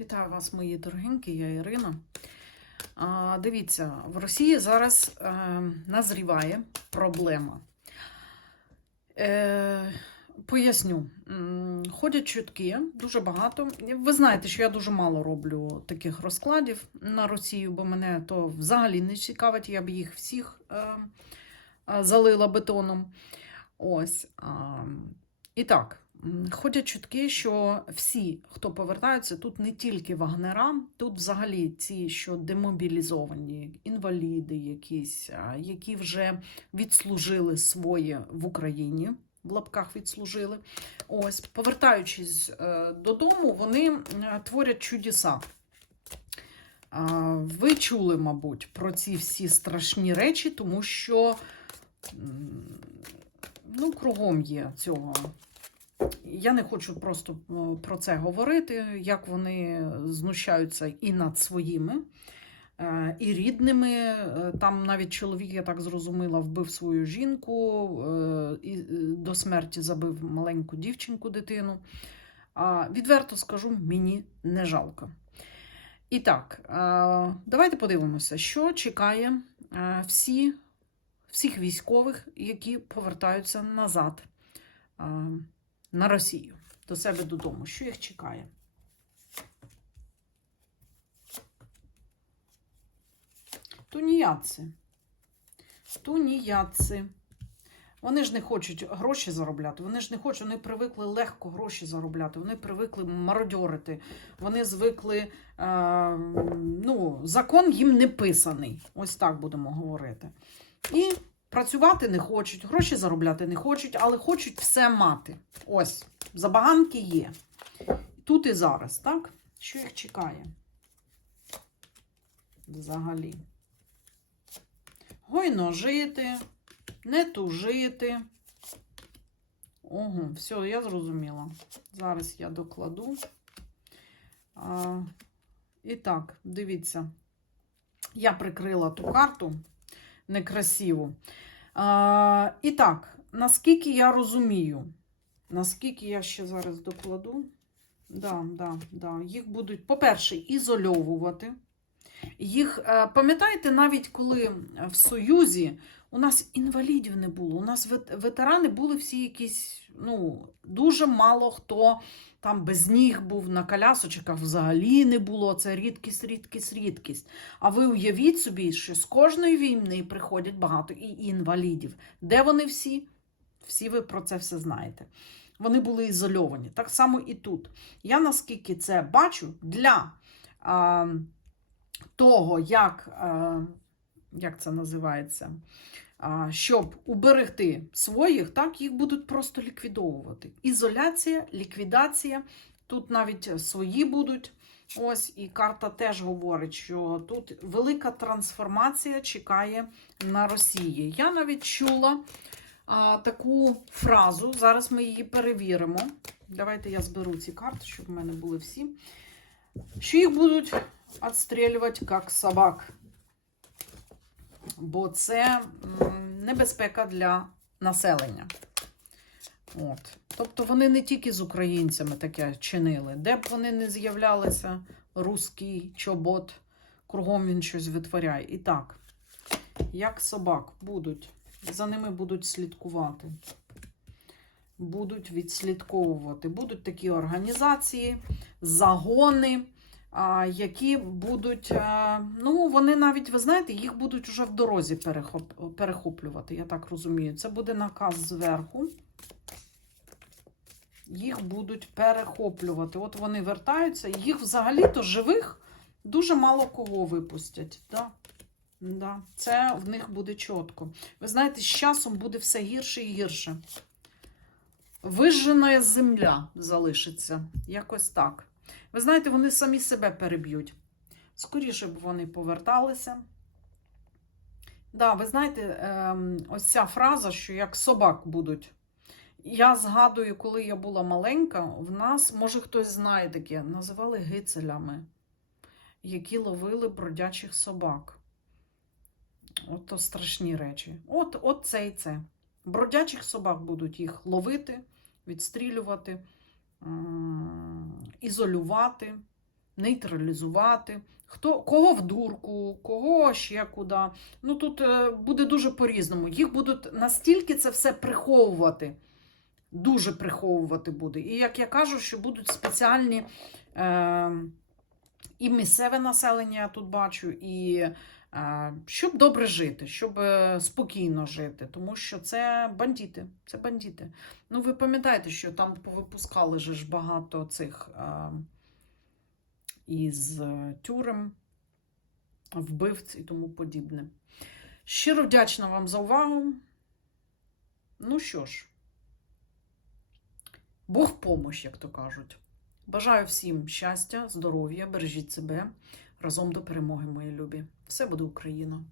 Вітаю вас, мої дорогенькі, я Ірина. А, дивіться, в Росії зараз е, назріває проблема. Е, поясню. Ходять чутки дуже багато. Ви знаєте, що я дуже мало роблю таких розкладів на Росію, бо мене то взагалі не цікавить, я б їх всіх е, е, залила бетоном. Ось. А, і так. Ходять чутки, що всі, хто повертаються, тут не тільки вагнера, тут взагалі ці, що демобілізовані, інваліди якісь, які вже відслужили своє в Україні, в лапках відслужили. Ось, повертаючись е, додому, вони творять чудеса. Ви чули, мабуть, про ці всі страшні речі, тому що ну, кругом є цього. Я не хочу просто е, про це говорити, як вони знущаються і над своїми, е, і рідними. Е, Там навіть чоловік, я так зрозуміла, вбив свою жінку і до смерті забив маленьку дівчинку, дитину. Відверто скажу, мені не жалко. І так, давайте подивимося, що чекає всі, всіх військових, які повертаються назад на Росію, до себе додому. Що їх чекає? Туніяци. Туніяци. Вони ж не хочуть гроші заробляти. Вони ж не хочуть, вони привикли легко гроші заробляти. Вони привикли мародьорити. Вони звикли. Е, ну, закон їм не писаний. Ось так будемо говорити. І працювати не хочуть, гроші заробляти не хочуть, але хочуть все мати. Ось, забаганки є. Тут і зараз, так? Що їх чекає? Взагалі. Гойно жити, не тужити. Ого, все, я зрозуміла. Зараз я докладу. А, і так, дивіться. Я прикрила ту карту некрасиву. А, і так, наскільки я розумію, наскільки я ще зараз докладу, да, да, да, їх будуть, по-перше, ізольовувати. Їх, е, пам'ятаєте, навіть коли в Союзі у нас інвалідів не було, у нас ветерани були всі якісь, ну, дуже мало хто там без ніг був на колясочках, взагалі не було. Це рідкість, рідкість, рідкість. А ви уявіть собі, що з кожної війни приходять багато і інвалідів. Де вони всі? Всі ви про це все знаєте. Вони були ізольовані. Так само і тут. Я наскільки це бачу, для а, того, як, а, як це називається, щоб уберегти своїх, так їх будуть просто ліквідовувати. Ізоляція, ліквідація. Тут навіть свої будуть. Ось і карта теж говорить, що тут велика трансформація чекає на Росії. Я навіть чула а, таку фразу. Зараз ми її перевіримо. Давайте я зберу ці карти, щоб в мене були всі. Що їх будуть відстрілювати як собак. Бо це небезпека для населення. От. Тобто вони не тільки з українцями таке чинили. Де б вони не з'являлися, руський чобот, кругом він щось витворяє. І так, як собак будуть, за ними будуть слідкувати, будуть відслідковувати. Будуть такі організації, загони, які будуть, ну, вони навіть, ви знаєте, їх будуть вже в дорозі перехоплювати, я так розумію. Це буде наказ зверху. Їх будуть перехоплювати. От вони вертаються, їх взагалі-то живих дуже мало кого випустять. Да? Да. Це в них буде чітко. Ви знаєте, з часом буде все гірше і гірше. Вижжена земля залишиться. Якось так. Ви знаєте, вони самі себе переб'ють. Скоріше б вони поверталися. Да, ви знаєте, ем, ось ця фраза, що як собак будуть. Я згадую, коли я була маленька, в нас, може хтось знає таке, називали гицелями, які ловили бродячих собак. От то страшні речі. От, от це і це. Бродячих собак будуть їх ловити, відстрілювати, ізолювати, нейтралізувати. Хто, кого в дурку, кого ще куди. Ну тут е, буде дуже по-різному. Їх будуть настільки це все приховувати, дуже приховувати буде. І як я кажу, що будуть спеціальні е, і місцеве населення, я тут бачу, і е, щоб добре жити, щоб е, спокійно жити. Тому що це бандити. Це бандити. Ну, ви пам'ятаєте, що там повипускали ж багато цих е, із тюрем, вбивць і тому подібне. Щиро вдячна вам за увагу. Ну що ж, Бог в помощь, як то кажуть. Бажаю всім щастя, здоров'я, бережіть себе. Разом до перемоги, мої любі. Все буде Україна!